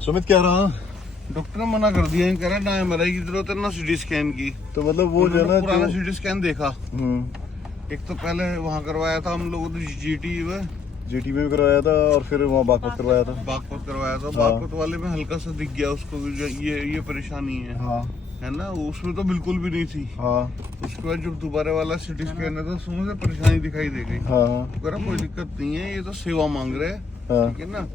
सुमित क्या रहा? डॉक्टर ने मना कर दिया, कह रहा ना एमआरआई की जरूरत है ना सीटी स्कैन की। तो मतलब वो जो है ना पुराना सीटी स्कैन देखा। हम्म। एक तो पहले वहाँ करवाया था हम लोगों ने जीटी में, जीटी में भी करवाया था और फिर वहाँ बागपत करवाया था। बागपत करवाया था। हाँ। बागपत वाले में हल्का सा दिख गया उसको भी ये परेशानी है। हाँ है ना, उसमें तो बिल्कुल भी नहीं थी। हाँ उसके बाद जब दोबारा वाला सिटी स्कैन है तो उसमें से परेशानी दिखाई दे गई। हाँ तो कह रहा कोई दिक्कत नहीं है, ये तो सेवा मांग रहे हैं। हाँ। ठीक है ना,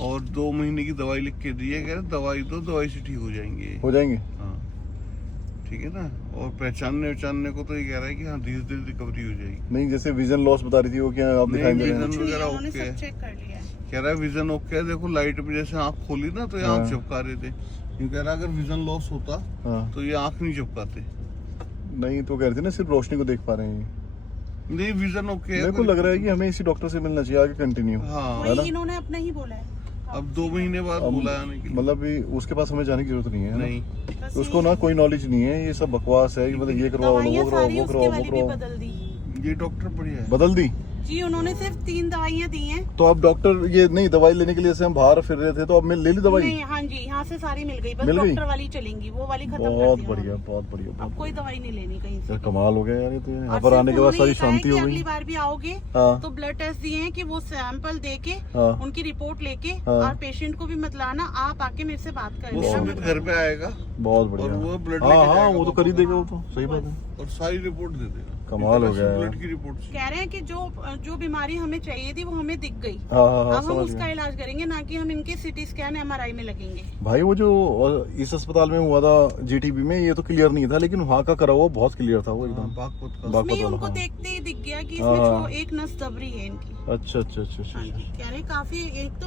और 2 महीने की दवाई लिख के दी है, कह रहे दवाई दो, दवाई से ठीक हो जाएंगे। हो जाएंगे। हाँ ठीक है ना, और पहचानने को तो ये कह रहा है कि हाँ धीरे धीरे रिकवरी हो जाएगी। नहीं जैसे विजन लॉस बता रही थी वो क्या आप दिखाई दे रहे हैं? विजन वगैरह ओके है, कह रहा है विजन ओके है। देखो लाइट में जैसे आँख खोली ना तो ये आँख झपका रहे थे। ये कह रहा अगर विजन लॉस होता तो ये आँख नहीं झपकाते। नहीं तो कह रहे थे ना सिर्फ रोशनी को देख पा रहे हैं। नहीं विजन ओके है। मेरे को लग रहा है कि हमें इसी डॉक्टर से मिलना चाहिए आगे कंटिन्यू। हाँ है ना? इन्होंने अपना ही बोला है। अब 2 महीने बाद बोला आने के लिए। मतलब उसके पास हमें जाने की जरूरत नहीं है ना? नहीं बस उसको ना कोई नॉलेज नहीं है, ये सब बकवास है कि मतलब ये करवाओ दवाइयाँ वो करवाओ सारी वो उसके करवाओ वो वाली भी करवाओ। बदल दी ये डॉक्टर बढ़िया है। बदल दी जी, उन्होंने सिर्फ 3 दवाइयाँ दी हैं। तो अब डॉक्टर ये नहीं दवाई लेने के लिए से हम बाहर फिर रहे थे तो अब मैं ले ली दवाई। नहीं, हाँ जी, यहाँ से सारी मिल गई, बस मिल गई? डॉक्टर वाली चलेंगी, वो वाली खत्म कर बहुत दी बढ़िया उन्होंने। बहुत बढ़िया अब बहुत कोई दवाई नहीं लेनी कहीं से। यार कमाल हो गया यार ये तो यहाँ और पर सिर्फ आने के बाद उन्होंने सारी ये कहा है शांति कि हो गई। अगली बार भी आओगे हाँ। तो ब्लड टेस्ट दिए हैं कि वो सैंपल देके हाँ। उनकी रिपोर्ट लेके हाँ। और पेशेंट को भी मत लाना, आप आके मेरे से बात कर वो लेना। सुमित घर पे आएगा बहुत और बढ़िया। वो ब्लड हाँ लेके हाँ जाएगा वो तो कर ही देगा, वो तो सही बात है। और सारी रिपोर्ट दे देगा। कमाल हो गया यार। ब्लड की रिपोर्ट कह रहे हैं कि जो बीमारी हमें चाहिए थी वो हमें दिख गई, हाँ हाँ हाँ अब हम समझ उसका गया इलाज करेंगे, ना कि हम इनके सीटी स्कैन एमआरआई में लगेंगे। भाई। वो जो इस अस्पताल में हुआ था जीटीबी में ये तो क्लियर नहीं था, लेकिन वहाँ का करा हुआ बहुत क्लियर था वो एकदम। बागपत का। उसमें ही वाला, उनको हाँ। देखते ही दिख गया कि हाँ, इसमें हाँ। एक नस दबरी है इनकी। अच्छा अच्छा अच्छा हाँ अच्छा। जी, कह रहे हैं काफी, एक तो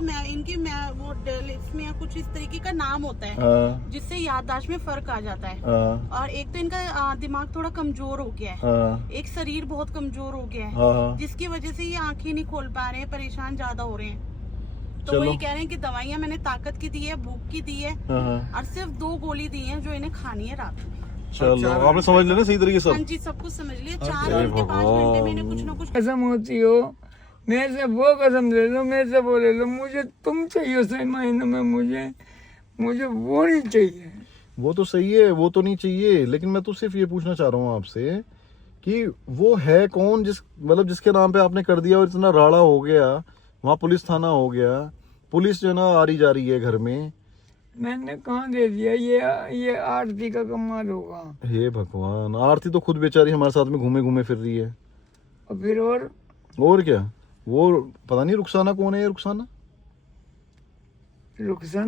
वो इसमें या कुछ इस तरीके का नाम होता है हाँ जिससे याददाश्त में फर्क आ जाता है। हाँ और एक तो इनका दिमाग थोड़ा कमजोर हो गया है, हाँ एक शरीर बहुत कमजोर हो गया है, हाँ। जिसकी वजह से ये आंखें नहीं खोल पा रहे हैं, परेशान ज्यादा हो रहे हैं। तो चलो। वही कह रहे हैं कि दवाइयाँ मैंने ताकत की दी है, भूख की दी है, हाँ। और सिर्फ 2 गोली दी है जो इन्हें खानी है रात में। चलो आपने समझ लेना सही तरीके से हाँ सब। जी, सब कुछ समझ लिया। 4 अरे घंटे 5 घंटे में इन्हें भगवान। कुछ ना कुछ कसम होती हो, मेरे से वो कसम ले लो, मेरे से वो ले लो, मुझे तुम चाहिए 6 महीनों में, मुझे वो नहीं चाहिए। वो तो सही है, वो तो नहीं चाहिए, लेकिन मैं तो सिर्फ ये पूछना चाह रहा हूँ आपसे कि वो है कौन मतलब जिसके नाम पे आपने कर दिया और इतना राड़ा हो गया, वहाँ पुलिस थाना हो गया, पुलिस जो है ना आ रही जा रही है घर में। मैंने कहाँ दे दिया, ये आरती का कमाल होगा। हे भगवान, आरती तो खुद बेचारी हमारे साथ में घूमे घूमे फिर रही है। और फिर और क्या, वो पता नहीं रुखसाना कौन है ये रुखसाना। रुखसाना